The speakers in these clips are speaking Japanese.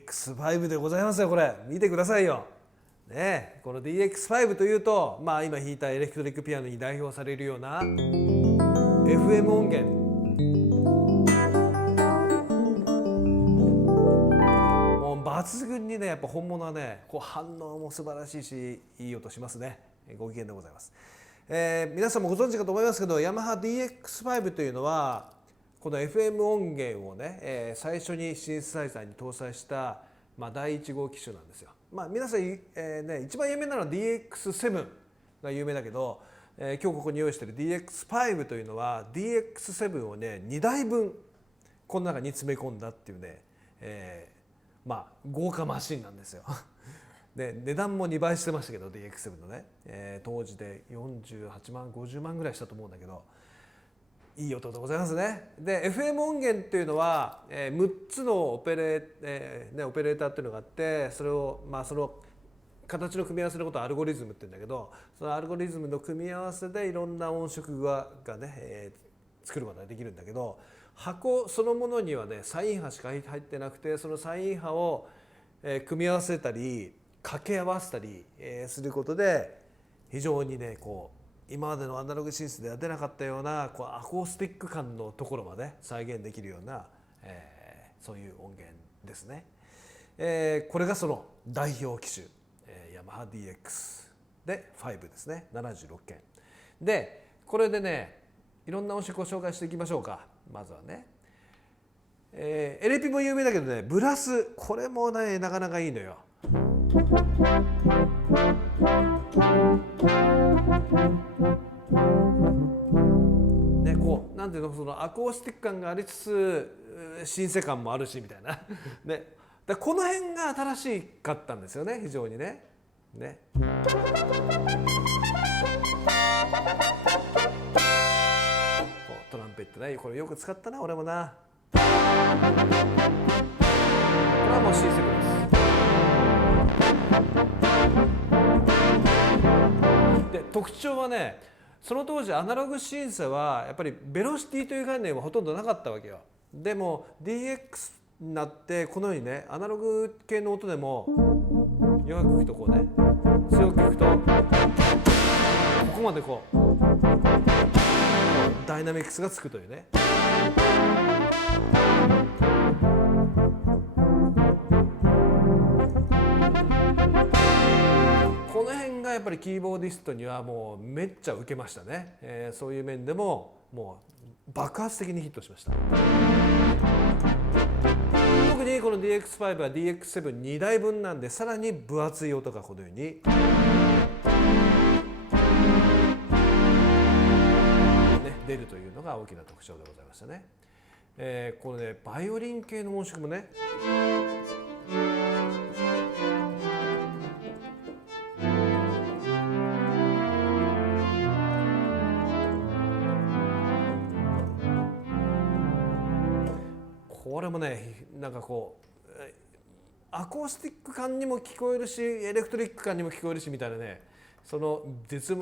DX5 でございますよ。これ見てくださいよ。ね、この DX5 というと、今弾いたエレクトリックピアノに代表されるような FM 音源、もう抜群にね、やっぱ本物はね、こう反応も素晴らしいし、いい音しますね。ご機嫌でございます。皆さんもご存知かと思いますけど、ヤマハ DX5 というのはこの FM 音源をね、最初にシンセサイザーに搭載した、第1号機種なんですよ。皆さん、一番有名なのは DX7 が有名だけど、今日ここに用意している DX5 というのは DX7 をね2台分この中に詰め込んだっていうね、豪華マシンなんですよ。で値段も2倍してましたけど DX7 のね、当時で48万50万ぐらいしたと思うんだけど、いい音でございますね。で FM 音源っていうのは、6つのオペレーターっていうのがあって、それをその形の組み合わせのことをアルゴリズムって言うんだけど、そのアルゴリズムの組み合わせでいろんな音色がね、作ることができるんだけど、箱そのものにはねサイン波しか入ってなくて、そのサイン波を組み合わせたり掛け合わせたりすることで、非常にねこう今までのアナログシンセでは出なかったようなこうアコースティック感のところまで再現できるような、そういう音源ですね。これがその代表機種、ヤマハ DX で5ですね。76件で、これでねいろんな音色を紹介していきましょうか。まずはね、エレピも有名だけどね、ブラス、これもねなかなかいいのよ。ね、こうなんていうの、そのアコースティック感がありつつシンセ感もあるしみたいなね、だこの辺が新しかったんですよね、非常にね。こうトランペットね、これよく使ったな俺もな。これはもうシンセです。で特徴はね、その当時アナログシンセはやっぱりベロシティという概念はほとんどなかったわけよ。でも DX になってこのようにね、アナログ系の音でも弱く吹くとこうね、強く吹くとここまでこうダイナミクスがつくというね。この辺がやっぱりキーボーディストにはもうめっちゃ受けましたね。そういう面でももう爆発的にヒットしました。特にこの DX5 は DX7 2台分なんで、さらに分厚い音がこのように、ね、出るというのが大きな特徴でございましたね。このねバイオリン系の音色もね、これもねなんかこうアコースティック感にも聞こえるしエレクトリック感にも聞こえるしみたいなね、その絶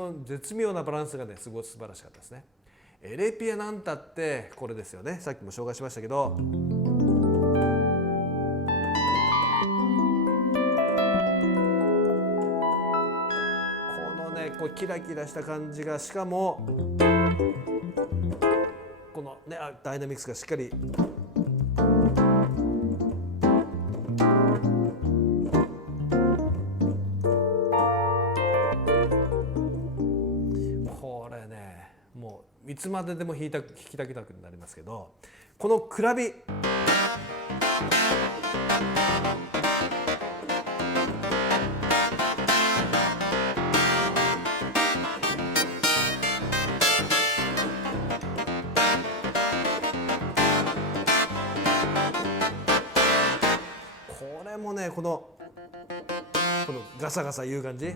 妙なバランスがねすごい素晴らしかったですね。エレピアなんたってこれですよね。さっきも紹介しましたけど、このねこうキラキラした感じが、しかもこのねダイナミクスがしっかりいつまででも弾きたくなりますけど、このクラビ、これもねこのガサガサいう感じ、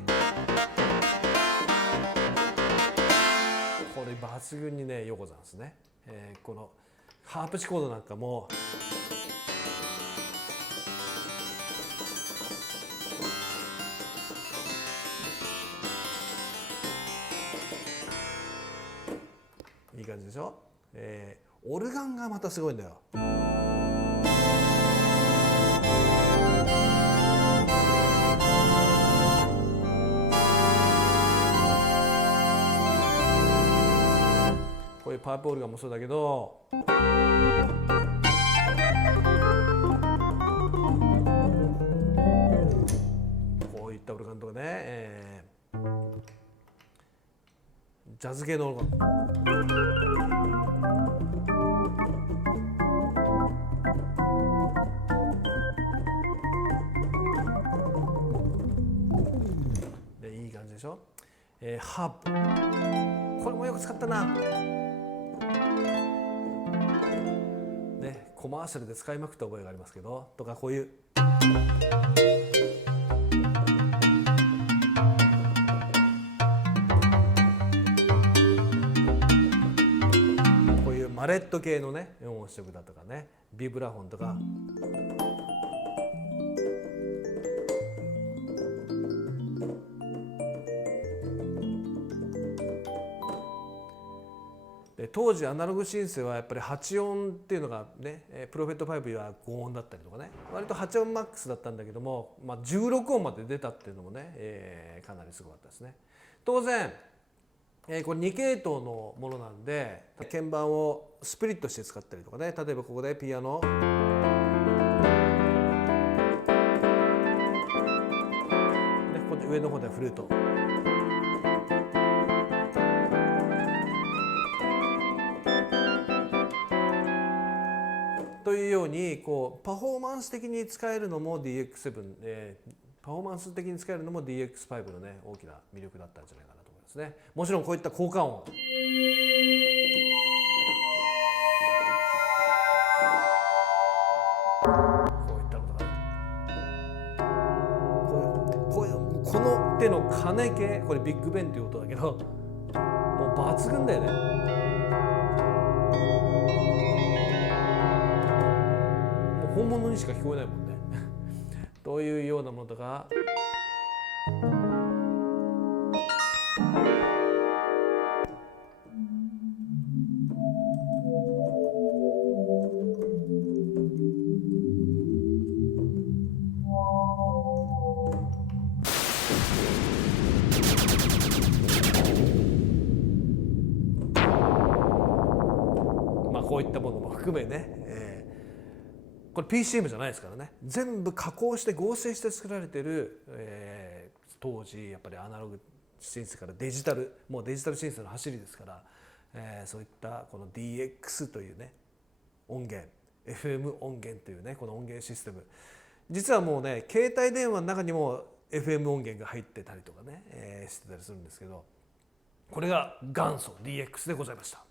これ抜群にねようございますね。このハープシコードなんかもいい感じでしょ。オルガンがまたすごいんだよ。パープオルガンもそうだけど、こういったオルガンとかね、ジャズ系のオルガン、でいい感じでしょ。ハープ、これもよく使ったな、ね、コマーシャルで使いまくった覚えがありますけど、とかこういうマレット系のね4音色だとかね、ビブラフォンとか、で当時アナログシンセはやっぱり8音っていうのがね、プロフェット5は5音だったりとかね、割と8音マックスだったんだけども、16音まで出たっていうのもね、かなりすごかったですね。当然これ2系統のものなんで、鍵盤をスプリットして使ったりとかね、例えばここでピアノ、こっち上の方ではフルート、というようにこうパフォーマンス的に使えるのも DX7、パフォーマンス的に使えるのも DX5 のね大きな魅力だったんじゃないかなと思いますね。もちろんこういった効果音、こういったのとか、この手の鐘系、これビッグベンっていう音だけど、もう抜群だよね。もう本物にしか聞こえないもんねというようなものとか、こういったものも含めね、これ PCM じゃないですからね、全部加工して合成して作られてる、当時やっぱりアナログシンセからデジタル、もうデジタルシンセの走りですから、そういったこの DX というね音源、 FM 音源というねこの音源システム、実はもうね携帯電話の中にも FM 音源が入ってたりとかね、してたりするんですけど、これが元祖 DX でございました。